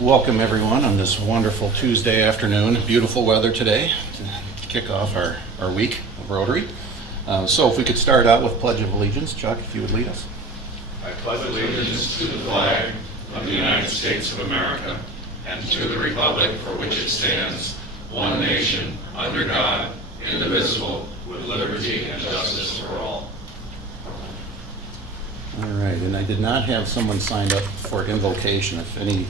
Welcome everyone on this wonderful Tuesday afternoon. Beautiful weather today to kick off our week of Rotary. So if we could start out with Pledge of Allegiance. Chuck, if you would lead us. I pledge allegiance to the flag of the United States of America and to the republic for which it stands, one nation, under God, indivisible, with liberty and justice for all. All right, and I did not have someone signed up for invocation. If any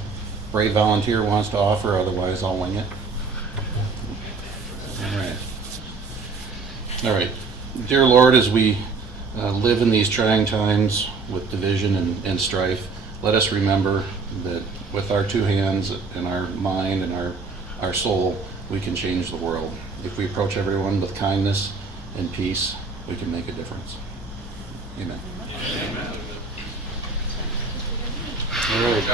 brave volunteer wants to offer, otherwise I'll wing it. All right. Dear Lord, as we live in these trying times with division and strife, let us remember that with our two hands and our mind and our soul, we can change the world. If we approach everyone with kindness and peace, we can make a difference. Amen. Amen. All right.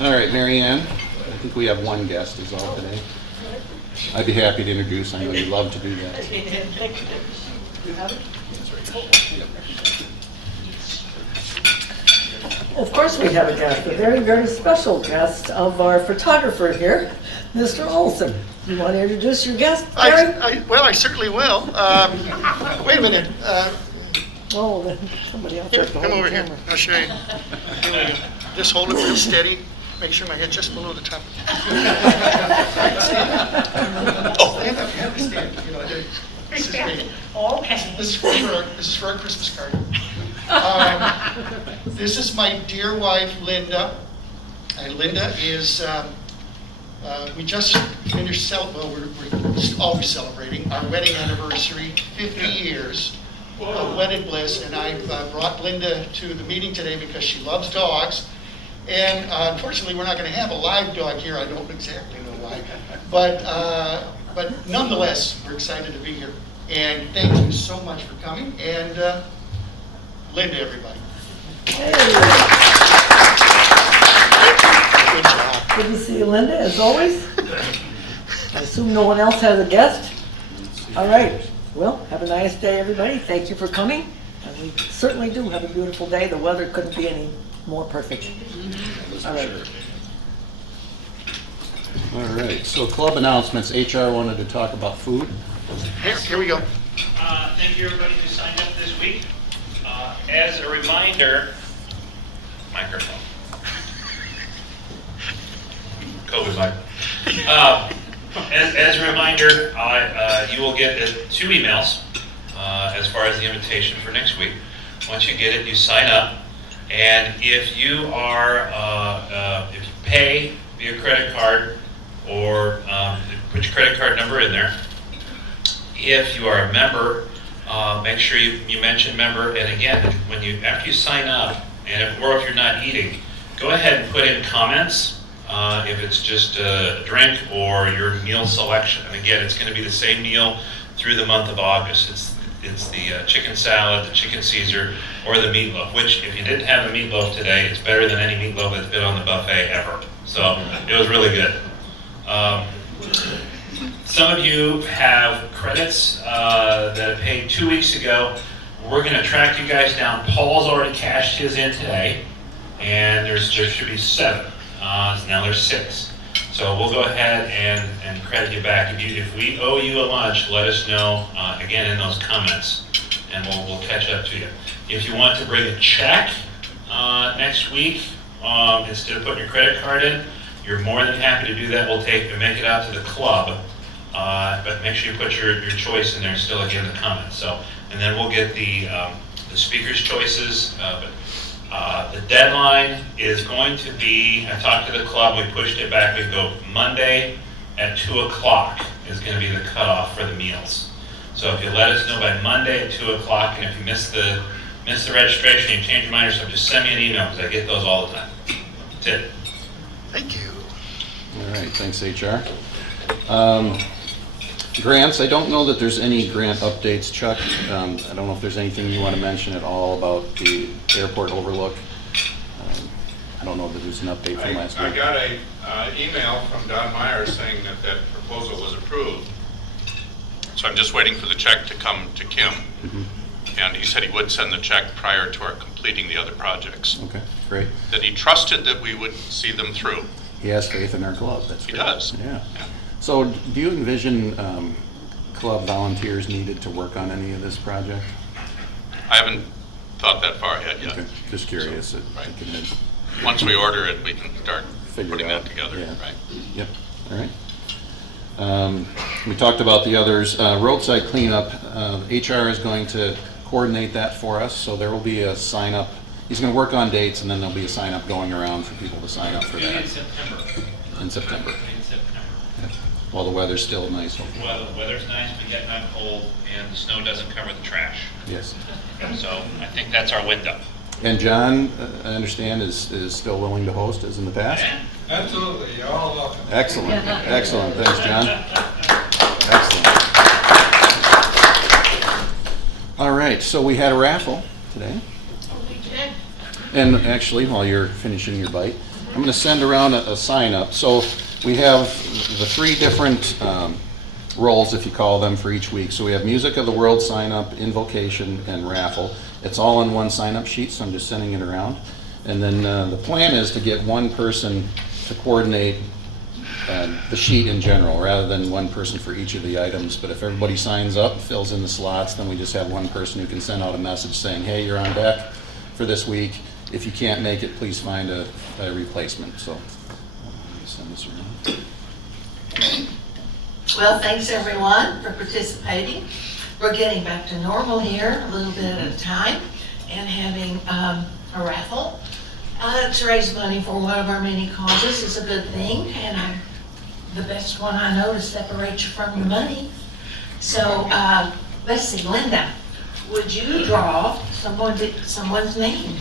All right, Mary Ann, I think we have one guest is all today. I'd be happy to introduce. I know you love to do that. You have it? Of course we have a guest, a very, very special guest of our photographer here, Mr. Olson. You want to introduce your guest, Barry? Well, I certainly will. Wait a minute. Oh, then somebody else Here, has to come hold over the here. camera. I'll show you. Here we go. Just hold it real steady. Make sure my head's just below the top. Oh, have a stand. You know, this is me. Okay. This is for our Christmas card. This is my dear wife, Linda. And Linda is, we just finished, we're always celebrating our wedding anniversary, 50 years of wedded bliss. And I've brought Linda to the meeting today because she loves dogs. And unfortunately, we're not going to have a live dog here. I don't exactly know why. But nonetheless, we're excited to be here. And thank you so much for coming. And Linda, everybody. Hey. Good job. Good to see you, Linda, as always. I assume no one else has a guest? All right. Well, have a nice day, everybody. Thank you for coming. And we certainly do have a beautiful day. The weather couldn't be any more perfect. All right. All right, so club announcements. HR wanted to talk about food. Here we go. Thank you everybody who signed up this week. As a reminder, microphone. COVID mic. As a reminder, you will get 2 emails as far as the invitation for next week. Once you get it, you sign up. And if you are, if you pay via credit card or put your credit card number in there. If you are a member, make sure you mention member. And again, after you sign up, or if you're not eating, go ahead and put in comments if it's just a drink or your meal selection. And again, it's going to be the same meal through the month of August. It's the chicken salad, the chicken Caesar, or the meatloaf, which if you didn't have the meatloaf today, it's better than any meatloaf that's been on the buffet ever. So it was really good. Some of you have credits that paid 2 weeks ago. We're going to track you guys down. Paul's already cashed his in today, and there should be 7. Now there's 6. So we'll go ahead and credit you back. If we owe you a lunch, let us know again in those comments, and we'll catch up to you. If you want to bring a check next week instead of putting your credit card in, you're more than happy to do that. We'll make it out to the club, but make sure you put your choice in there still again in the comments. So, and then we'll get the speaker's choices. The deadline is going to be, I talked to the club, we pushed it back, we go Monday at 2 o'clock is going to be the cutoff for the meals. So if you let us know by Monday at 2 o'clock, and if you miss the registration, you change your mind or something, just send me an email because I get those all the time. That's it. Thank you. All right, thanks HR. Grants, I don't know that there's any grant updates, Chuck. I don't know if there's anything you want to mention at all about the airport overlook. I don't know that there's an update from last week. I got an email from Don Meyer saying that proposal was approved. So I'm just waiting for the check to come to Kim. Mm-hmm. and he said he would send the check prior to our completing the other projects. Okay, great. That he trusted that we would see them through. He has faith in our club, that's He great. does. Yeah. So do you envision club volunteers needed to work on any of this project? I haven't thought that far ahead yet. Okay, just curious. Right. I can Once we order it, we can start figure putting it out. that together, Yeah. right? Yep, all right. We talked about the others. Roadside cleanup, HR is going to coordinate that for us, so there will be a sign up. He's going to work on dates, and then there'll be a sign up going around for people to sign up for that. In September. In September. In September. Yep. While the weather's still nice, hopefully. Well, the weather's nice, but getting not cold, and the snow doesn't cover the trash. Yes. So I think that's our window. And John, I understand, is still willing to host as in the past? Absolutely, you're all welcome. Excellent, excellent. Thanks, John. Excellent. All right, so we had a raffle today. And actually, while you're finishing your bite, I'm going to send around a sign up. So we have the 3 different roles, if you call them, for each week. So we have Music of the World sign up, Invocation, and Raffle. It's all on one sign up sheet, so I'm just sending it around. And then the plan is to get one person to coordinate the sheet in general, rather than one person for each of the items. But if everybody signs up, fills in the slots, then we just have one person who can send out a message saying, hey, you're on deck for this week. If you can't make it, please find a replacement. So let me send this around. Well, thanks everyone for participating. We're getting back to normal here, a little bit at a time, and having a raffle to raise money for one of our many causes is a good thing, and the best one I know to separate you from your money. So let's see, Linda, would you draw someone's name?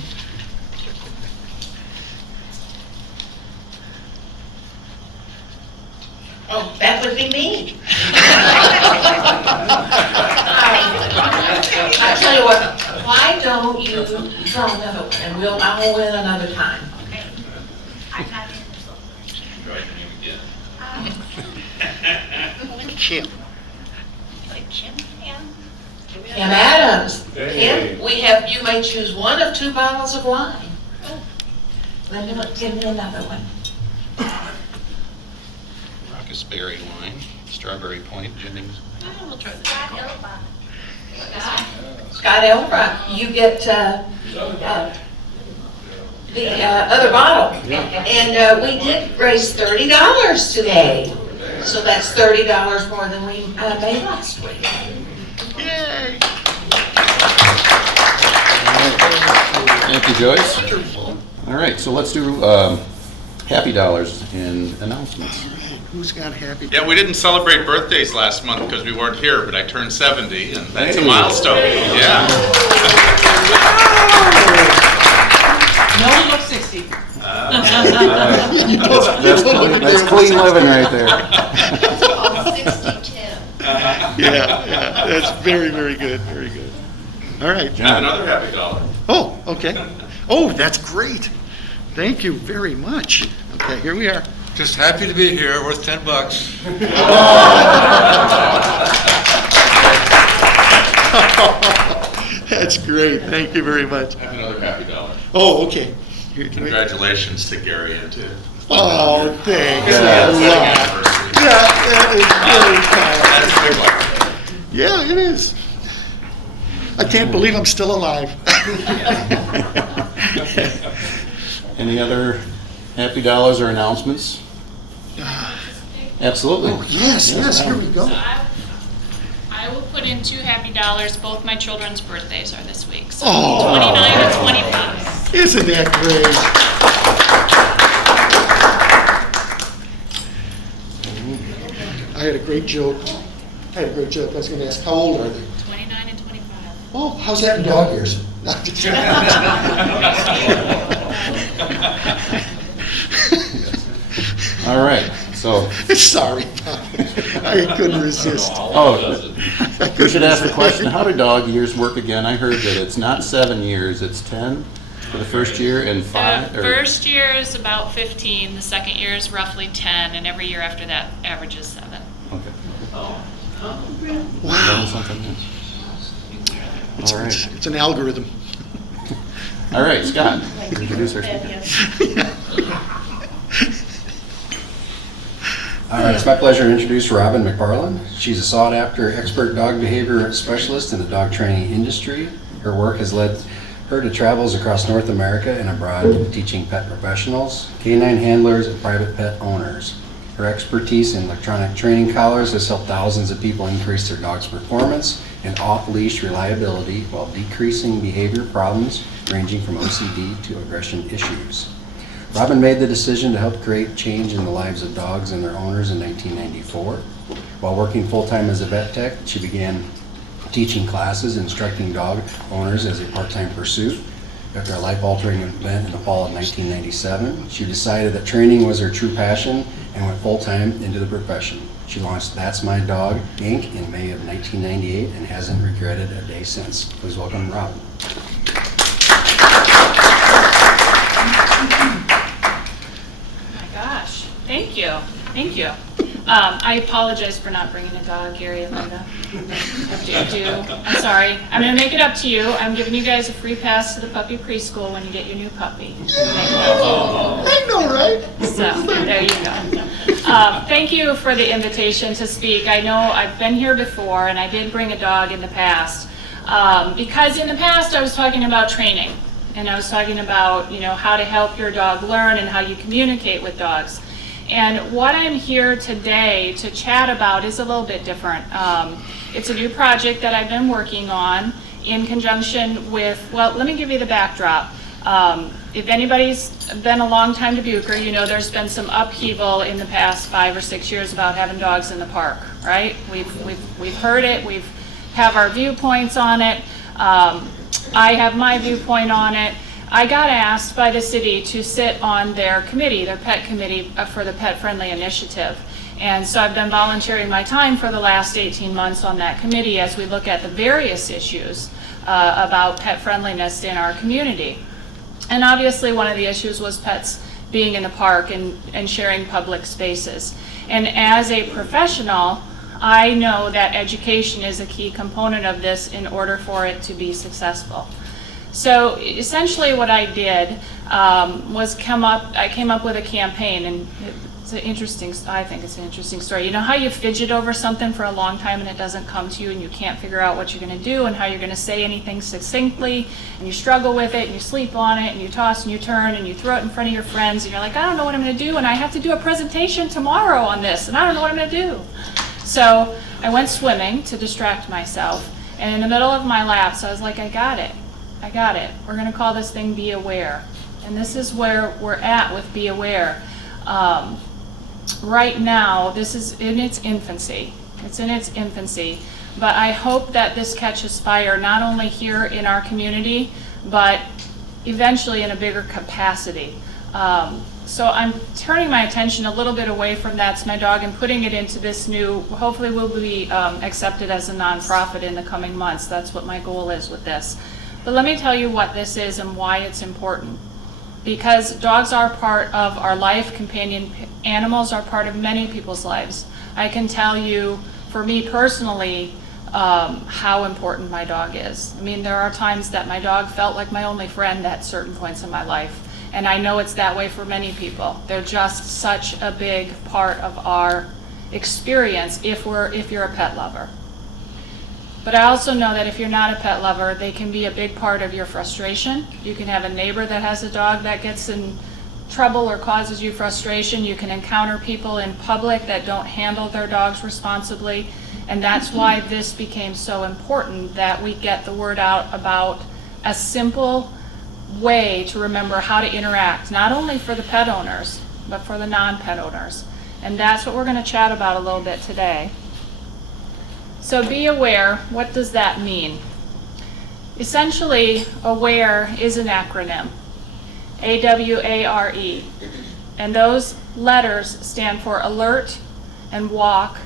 Oh, that would be me. I tell you what, why don't you draw another one, and I will win another time. Okay. I got it. Kim. Like Kim and Kim Adams. Kim, you may choose one of 2 bottles of wine. Linda, give me another one. Raucous berry wine, Strawberry Point, Jennings. we'll try this. Scott Elbrock, you get the other bottle. And we did raise $30 today. So that's $30 more than we made last week. Yay! Thank you, Joyce. All right, so let's do Happy Dollars and announcements. Who's got happy? Yeah, we didn't celebrate birthdays last month because we weren't here, but I turned 70, and that's a Hey. milestone. Yeah. No, you look 60. That's clean living right there. 60-10. Yeah, that's very, very good, very good. All right. And another happy dollar. Oh, okay. Oh, that's great. Thank you very much. Okay, here we are. Just happy to be here, worth $10. That's great. Thank you very much. I have another happy dollar. Oh, okay. Here- Congratulations to Gary and to. Oh, thanks. Yeah, a that's lot. anniversary. Yeah, that is very kind. That's a big one. Yeah, it is. I can't believe I'm still alive. Any other Happy Dollars or announcements? Absolutely. Oh, yes, here we go. I will put in 2 happy dollars. Both my children's birthdays are this week, so Oh. 29 and 25. Isn't that great? I had a great joke. I was going to ask, how old are they? 29 and 25. Oh, how's that in dog years? No, I'm just All right, so, Sorry. I couldn't resist. we should ask the question, how do dog years work again? I heard that it's not 7 years, it's 10 for the first year and 5? The first year is about 15, the second year is roughly 10, and every year after that averages 7. Okay. Wow. Something else. All right. It's an algorithm. All right, Scott, introduce our speaker. It's my pleasure to introduce Robin McFarland. She's a sought-after expert dog behavior specialist in the dog training industry. Her work has led her to travels across North America and abroad, teaching pet professionals, canine handlers, and private pet owners. Her expertise in electronic training collars has helped thousands of people increase their dog's performance and off-leash reliability while decreasing behavior problems ranging from OCD to aggression issues. Robin made the decision to help create change in the lives of dogs and their owners in 1994. While working full-time as a vet tech, she began teaching classes, instructing dog owners as a part-time pursuit. After a life-altering event in the fall of 1997, she decided that training was her true passion and went full-time into the profession. She launched That's My Dog, Inc. in May of 1998 and hasn't regretted a day since. Please welcome Robin. Gosh, thank you. I apologize for not bringing a dog, Gary and Linda. I'm sorry. I'm going to make it up to you. I'm giving you guys a free pass to the puppy preschool when you get your new puppy. I know, right? So, there you go. Thank you for the invitation to speak. I know I've been here before, and I did bring a dog in the past. Because in the past I was talking about training, and I was talking about, how to help your dog learn and how you communicate with dogs. And what I'm here today to chat about is a little bit different. It's a new project that I've been working on in conjunction with, let me give you the backdrop. If anybody's been a long time Dubuquer, there's been some upheaval in the past 5 or 6 years about having dogs in the park, right? We've heard it, we have our viewpoints on it. I have my viewpoint on it. I got asked by the city to sit on their committee, their pet committee for the Pet Friendly Initiative. And so I've been volunteering my time for the last 18 months on that committee as we look at the various issues about pet friendliness in our community. And obviously one of the issues was pets being in the park and sharing public spaces. And as a professional, I know that education is a key component of this in order for it to be successful. So essentially what I did was I came up with a campaign, and I think it's an interesting story. You know how you fidget over something for a long time and it doesn't come to you and you can't figure out what you're going to do and how you're going to say anything succinctly, and you struggle with it and you sleep on it and you toss and you turn and you throw it in front of your friends and you're like, I don't know what I'm going to do, and I have to do a presentation tomorrow on this and I don't know what I'm going to do. So I went swimming to distract myself, and in the middle of my laps I was like, I got it. We're going to call this thing Be Aware. And this is where we're at with Be Aware. Right now, this is in its infancy. But I hope that this catches fire not only here in our community, but eventually in a bigger capacity. So I'm turning my attention a little bit away from That's My Dog and putting it into this new, hopefully will be accepted as a nonprofit in the coming months. That's what my goal is with this. But let me tell you what this is and why it's important. Because dogs are part of our life, companion animals are part of many people's lives. I can tell you, for me personally, how important my dog is. I mean, there are times that my dog felt like my only friend at certain points in my life. And I know it's that way for many people. They're just such a big part of our experience if you're a pet lover. But I also know that if you're not a pet lover, they can be a big part of your frustration. You can have a neighbor that has a dog that gets in trouble or causes you frustration. You can encounter people in public that don't handle their dogs responsibly. And that's why this became so important, that we get the word out about a simple way to remember how to interact, not only for the pet owners, but for the non-pet owners. And that's what we're going to chat about a little bit today. So Be Aware, what does that mean? Essentially, AWARE is an acronym, AWARE, and those letters stand for alert and walk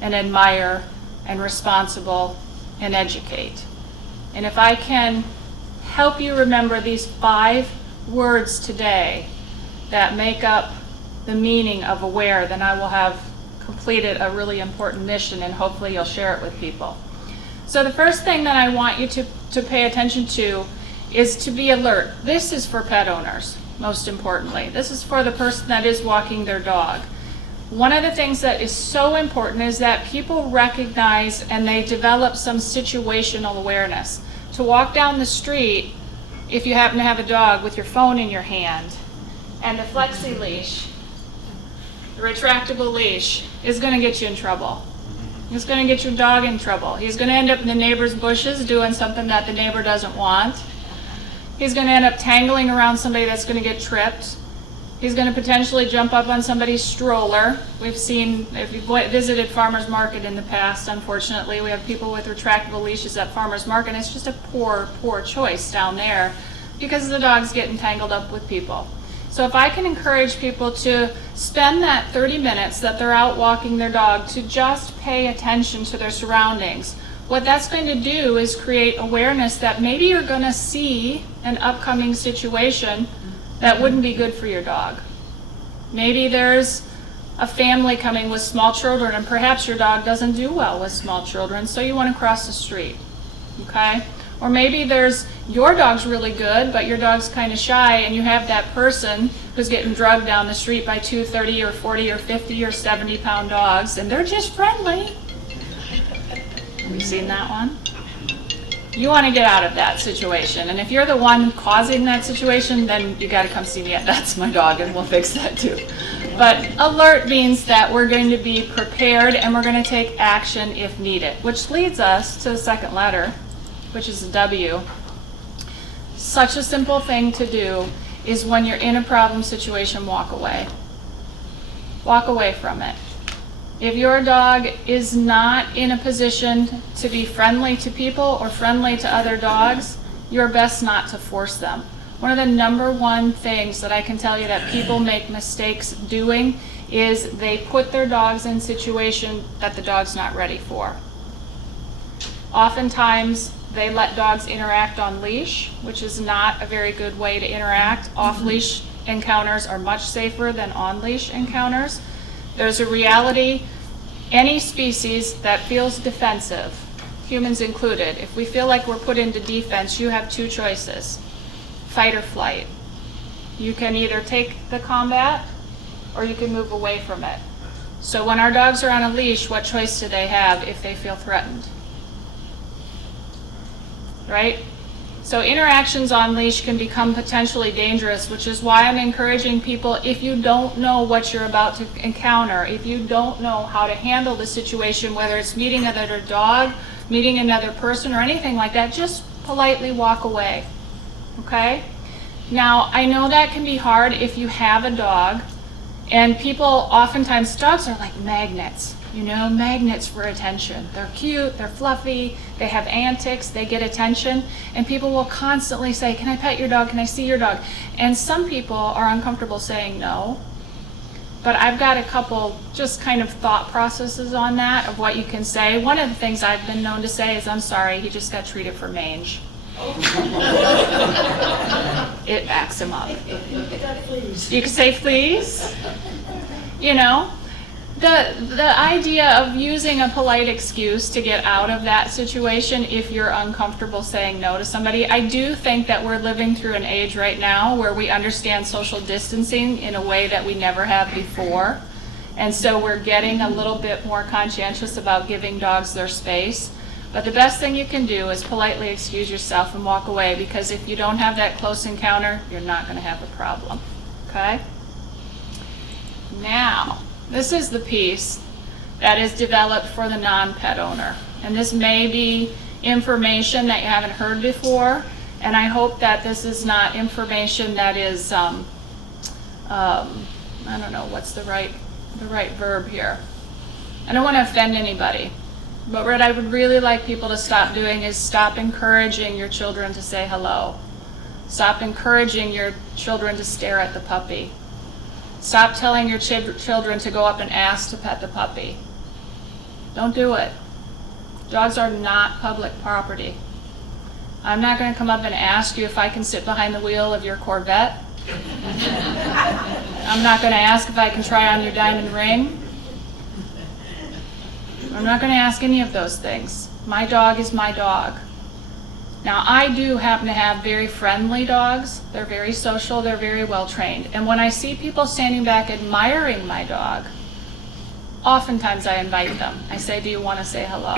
and admire and responsible and educate. And if I can help you remember these 5 words today that make up the meaning of AWARE, then I will have completed a really important mission, and hopefully you'll share it with people. So the first thing that I want you to pay attention to is to be alert. This is for pet owners, most importantly. This is for the person that is walking their dog. One of the things that is so important is that people recognize and they develop some situational awareness. To walk down the street, if you happen to have a dog with your phone in your hand, and the flexi leash, the retractable leash, is going to get you in trouble. It's going to get your dog in trouble. He's going to end up in the neighbor's bushes doing something that the neighbor doesn't want. He's going to end up tangling around somebody that's going to get tripped. He's going to potentially jump up on somebody's stroller. We've seen, if you've visited Farmers Market in the past, unfortunately, we have people with retractable leashes at Farmers Market, and it's just a poor, poor choice down there because the dog's getting tangled up with people. So if I can encourage people to spend that 30 minutes that they're out walking their dog to just pay attention to their surroundings, what that's going to do is create awareness that maybe you're going to see an upcoming situation that wouldn't be good for your dog. Maybe there's a family coming with small children and perhaps your dog doesn't do well with small children, so you want to cross the street, okay? Or maybe there's, your dog's really good, but your dog's kind of shy and you have that person who's getting drugged down the street by two 30 or 40 or 50 or 70 pound dogs and they're just friendly. Have you seen that one? You want to get out of that situation, and if you're the one causing that situation, then you got to come see me at That's My Dog and we'll fix that too. But alert means that we're going to be prepared and we're going to take action if needed, which leads us to the second letter, which is a W. Such a simple thing to do is when you're in a problem situation, walk away. Walk away from it. If your dog is not in a position to be friendly to people or friendly to other dogs, you're best not to force them. One of the number one things that I can tell you that people make mistakes doing is they put their dogs in situations that the dog's not ready for. Oftentimes, they let dogs interact on leash, which is not a very good way to interact. Off-leash encounters are much safer than on-leash encounters. There's a reality, any species that feels defensive, humans included, if we feel like we're put into defense, you have two choices, fight or flight. You can either take the combat or you can move away from it. So when our dogs are on a leash, what choice do they have if they feel threatened? Right? So interactions on leash can become potentially dangerous, which is why I'm encouraging people, if you don't know what you're about to encounter, if you don't know how to handle the situation, whether it's meeting another dog, meeting another person, or anything like that, just politely walk away, okay? Now, I know that can be hard if you have a dog, and people, oftentimes, dogs are like magnets. You know, magnets for attention. They're cute, they're fluffy, they have antics, they get attention, and people will constantly say, can I pet your dog, can I see your dog? And some people are uncomfortable saying no, but I've got a couple just kind of thought processes on that of what you can say. One of the things I've been known to say is, I'm sorry, he just got treated for mange. It backs him up. You can say please, you know. The idea of using a polite excuse to get out of that situation if you're uncomfortable saying no to somebody, I do think that we're living through an age right now where we understand social distancing in a way that we never have before. And so we're getting a little bit more conscientious about giving dogs their space. But the best thing you can do is politely excuse yourself and walk away, because if you don't have that close encounter, you're not going to have a problem. Okay? Now, this is the piece that is developed for the non-pet owner. And this may be information that you haven't heard before, and I hope that this is not information that is, I don't know, what's the right verb here. I don't want to offend anybody, but what I would really like people to stop doing is stop encouraging your children to say hello. Stop encouraging your children to stare at the puppy. Stop telling your children to go up and ask to pet the puppy. Don't do it. Dogs are not public property. I'm not going to come up and ask you if I can sit behind the wheel of your Corvette. I'm not going to ask if I can try on your diamond ring. I'm not going to ask any of those things. My dog is my dog. Now, I do happen to have very friendly dogs. They're very social, they're very well trained. And when I see people standing back admiring my dog, oftentimes I invite them. I say, do you want to say hello?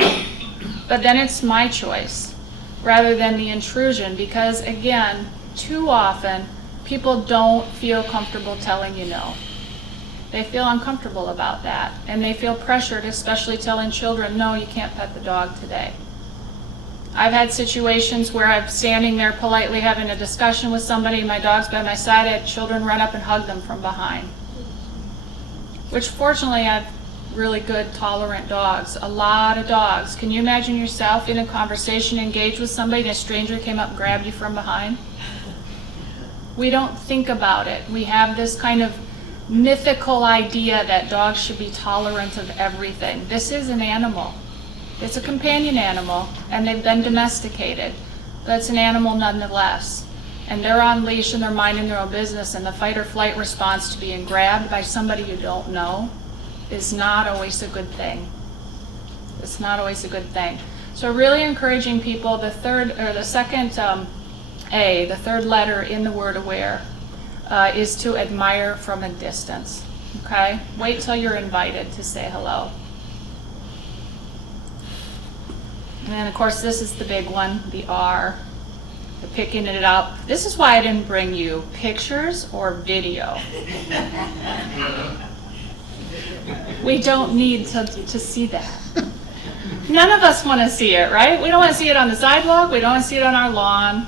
But then it's my choice rather than the intrusion, because again, too often people don't feel comfortable telling you no. They feel uncomfortable about that, and they feel pressured, especially telling children, no, you can't pet the dog today. I've had situations where I'm standing there politely having a discussion with somebody, my dog's by my side, I had children run up and hug them from behind. Which fortunately I have really good, tolerant dogs, a lot of dogs. Can you imagine yourself in a conversation, engaged with somebody, and a stranger came up and grabbed you from behind? We don't think about it. We have this kind of mythical idea that dogs should be tolerant of everything. This is an animal. It's a companion animal, and they've been domesticated. But it's an animal nonetheless. And they're on leash and they're minding their own business, and the fight or flight response to being grabbed by somebody you don't know is not always a good thing. It's not always a good thing. So really encouraging people, the third letter in the word aware, is to admire from a distance, okay? Wait till you're invited to say hello. And then of course this is the big one, the R, the picking it up. This is why I didn't bring you pictures or video. We don't need to see that. None of us want to see it, right? We don't want to see it on the sidewalk, we don't want to see it on our lawn.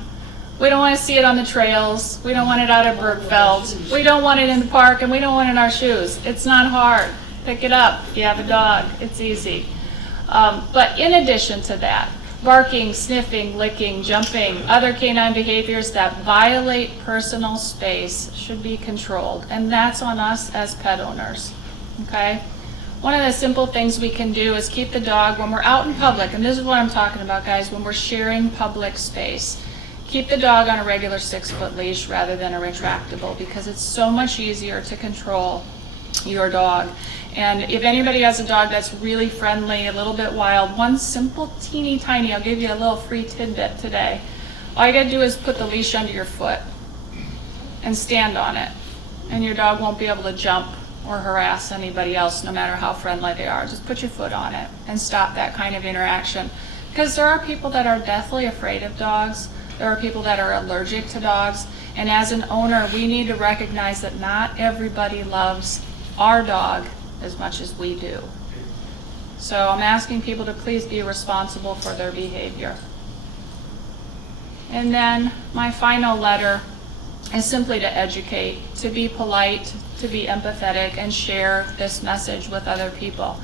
We don't want to see it on the trails. We don't want it out at Bergfeld. We don't want it in the park, and we don't want it in our shoes. It's not hard. Pick it up. You have a dog. It's easy. But in addition to that, barking, sniffing, licking, jumping, other canine behaviors that violate personal space should be controlled. And that's on us as pet owners. Okay? One of the simple things we can do is keep the dog when we're out in public, and this is what I'm talking about, guys, when we're sharing public space. Keep the dog on a regular 6-foot leash rather than a retractable, because it's so much easier to control your dog. And if anybody has a dog that's really friendly, a little bit wild, one simple teeny tiny, I'll give you a little free tidbit today. All you gotta do is put the leash under your foot and stand on it. And your dog won't be able to jump or harass anybody else, no matter how friendly they are. Just put your foot on it and stop that kind of interaction. Because there are people that are deathly afraid of dogs. There are people that are allergic to dogs, and as an owner, we need to recognize that not everybody loves our dog as much as we do. So I'm asking people to please be responsible for their behavior. And then my final letter is simply to educate, to be polite, to be empathetic, and share this message with other people.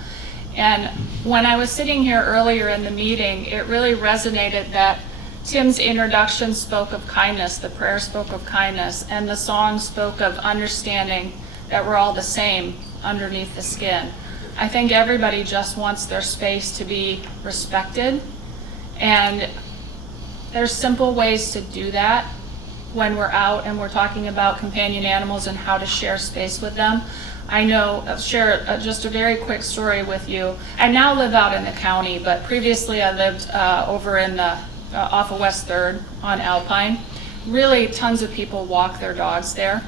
And when I was sitting here earlier in the meeting, it really resonated that Tim's introduction spoke of kindness, the prayer spoke of kindness, and the song spoke of understanding that we're all the same underneath the skin. I think everybody just wants their space to be respected, and there's simple ways to do that when we're out and we're talking about companion animals and how to share space with them. I know, I'll share just a very quick story with you. I now live out in the county, but previously I lived over in the off of West 3rd on Alpine. Really tons of people walk their dogs there.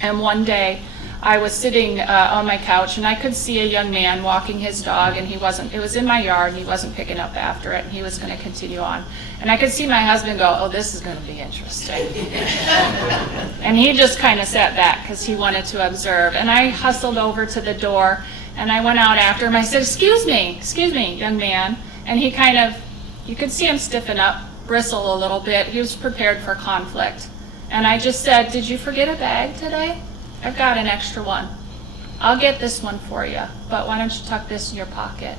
And one day I was sitting on my couch and I could see a young man walking his dog, and it was in my yard and he wasn't picking up after it, and he was going to continue on. And I could see my husband go, oh, this is going to be interesting. And he just kind of sat back because he wanted to observe. And I hustled over to the door and I went out after him. I said, excuse me, young man. And he kind of, you could see him stiffen up, bristle a little bit. He was prepared for conflict. And I just said, did you forget a bag today? I've got an extra one. I'll get this one for you, but why don't you tuck this in your pocket?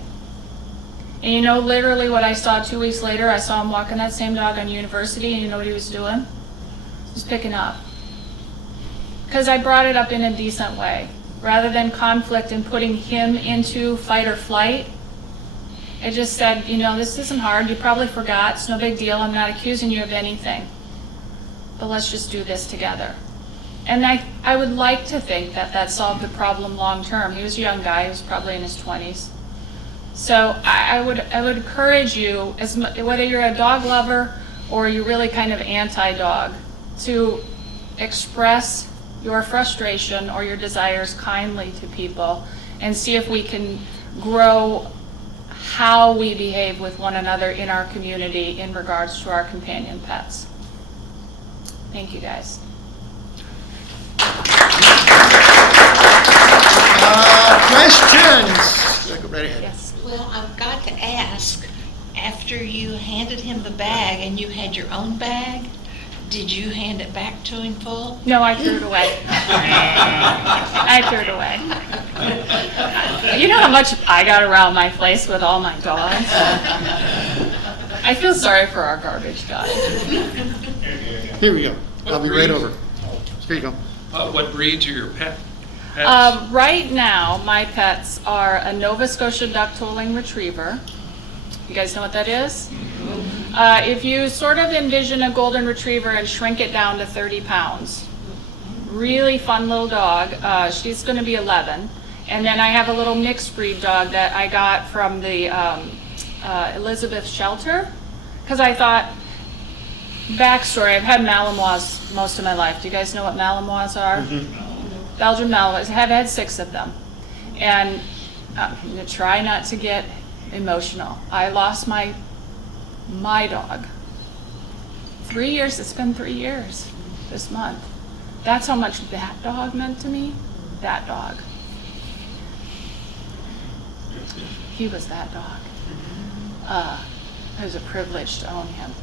And you know, literally what I saw 2 weeks later, I saw him walking that same dog on University, and you know what he was doing? He was picking up. Because I brought it up in a decent way. Rather than conflict and putting him into fight or flight, I just said, you know, this isn't hard. You probably forgot. It's no big deal. I'm not accusing you of anything. But let's just do this together. And I would like to think that that solved the problem long term. He was a young guy. He was probably in his 20s. So I would encourage you, whether you're a dog lover or you're really kind of anti-dog, to express your frustration or your desires kindly to people and see if we can grow how we behave with one another in our community in regards to our companion pets. Thank you, guys. Questions? Go right ahead. Yes. Well, I've got to ask, after you handed him the bag and you had your own bag, did you hand it back to him full? No, I threw it away. I threw it away. You know how much I got around my place with all my dogs? I feel sorry for our garbage guy. Here we go. I'll be right over. Here you go. What breeds are your pets? Right now, my pets are a Nova Scotia duck-tolling retriever. You guys know what that is? If you sort of envision a golden retriever and shrink it down to 30 pounds. Really fun little dog. She's going to be 11. And then I have a little mixed breed dog that I got from the Elizabeth shelter. Because I thought, backstory, I've had Malinois most of my life. Do you guys know what Malinois are? Belgian Malinois. I've had 6 of them. And I'm going to try not to get emotional. I lost my dog. 3 years, it's been 3 years this month. That's how much that dog meant to me. That dog. He was that dog. It was a privilege to own him.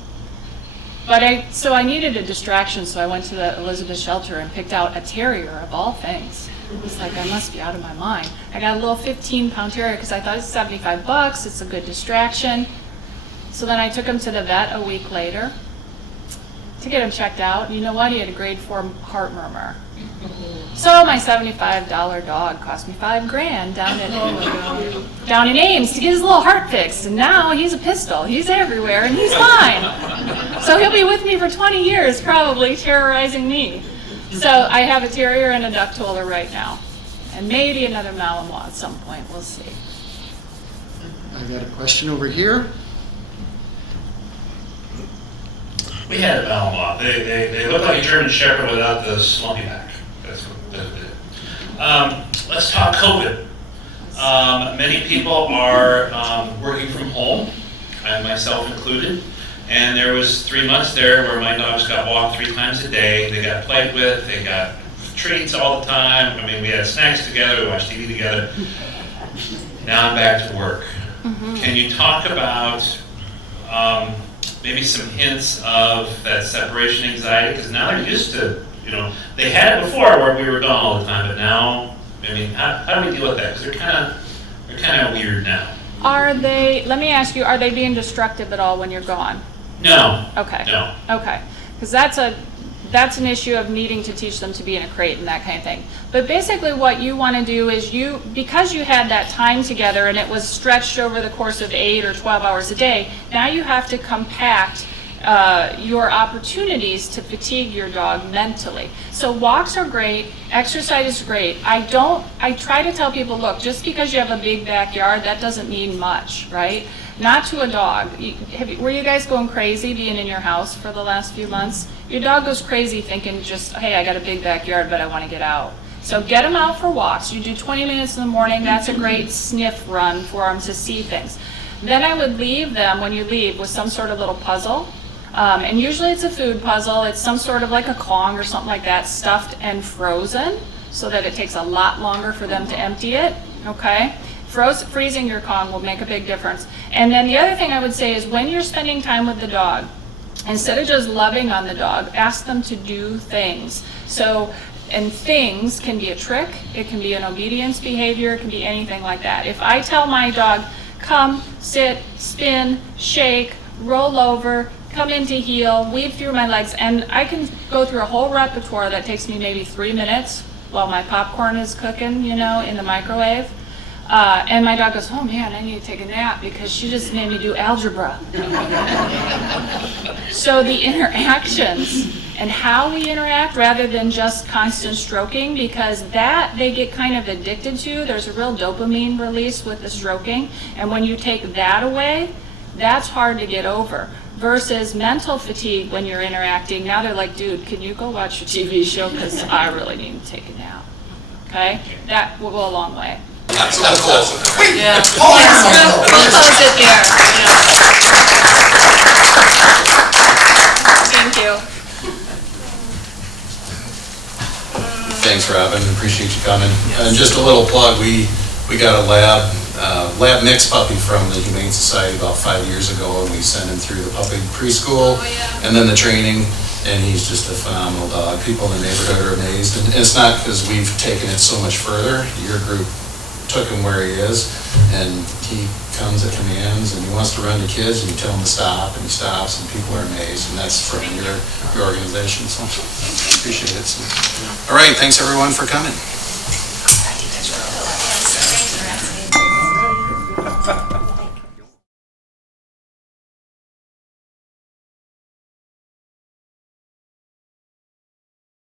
But so I needed a distraction, so I went to the Elizabeth shelter and picked out a terrier of all things. It's like, I must be out of my mind. I got a little 15-pound terrier because I thought it's $75, it's a good distraction. So then I took him to the vet a week later to get him checked out. You know what? He had a grade 4 heart murmur. So my $75 dog cost me $5,000 down in Ames to get his little heart fixed. And now he's a pistol. He's everywhere and he's fine. So he'll be with me for 20 years probably, terrorizing me. So I have a terrier and a duck toller right now. And maybe another Malinois at some point. We'll see. I got a question over here. We had a Malinois. They look like a German Shepherd without the slumpy back. That's what they did. Let's talk COVID. Many people are working from home, I myself included. And there was 3 months there where my dogs got walked 3 times a day. They got played with. They got treats all the time. I mean, we had snacks together. We watched TV together. Now I'm back to work. Can you talk about maybe some hints of that separation anxiety? Because now they're used to, they had it before where we were gone all the time, but now, I mean, how do we deal with that? Because they're kind of weird now. Let me ask you, are they being destructive at all when you're gone? No. Okay. No. Okay. Because that's an issue of needing to teach them to be in a crate and that kind of thing. But basically what you want to do is because you had that time together and it was stretched over the course of 8 or 12 hours a day, now you have to compact your opportunities to fatigue your dog mentally. So walks are great, exercise is great. I try to tell people, look, just because you have a big backyard, that doesn't mean much, right? Not to a dog. Were you guys going crazy being in your house for the last few months? Your dog goes crazy thinking just, hey, I got a big backyard, but I want to get out. So get them out for walks. You do 20 minutes in the morning. That's a great sniff run for them to see things. Then I would leave them, when you leave, with some sort of little puzzle. And usually it's a food puzzle. It's some sort of like a Kong or something like that, stuffed and frozen, so that it takes a lot longer for them to empty it, okay? Freezing your Kong will make a big difference. And then the other thing I would say is when you're spending time with the dog, instead of just loving on the dog, ask them to do things. And things can be a trick, it can be an obedience behavior, it can be anything like that. If I tell my dog, come, sit, spin, shake, roll over, come into heel, weave through my legs, and I can go through a whole repertoire that takes me maybe 3 minutes while my popcorn is cooking, in the microwave. And my dog goes, oh man, I need to take a nap because she just made me do algebra. So the interactions and how we interact rather than just constant stroking, because that they get kind of addicted to. There's a real dopamine release with the stroking, and when you take that away, that's hard to get over. Versus mental fatigue when you're interacting. Now they're like, dude, can you go watch your TV show because I really need to take a nap. Okay? That will go a long way. That's cool. Yeah. We'll close it there. Thank you. Thanks, Robin, appreciate you coming. And just a little plug, we got a lab mix puppy from the Humane Society about 5 years ago, and we sent him through the puppy preschool and then the training, and he's just a phenomenal dog. People in the neighborhood are amazed, and it's not because we've taken it so much further. Your group took him where he is, and he comes at commands, and he wants to run to kids, and you tell him to stop, and he stops, and people are amazed, and that's from your organization, so appreciate it. So, all right, thanks everyone for coming.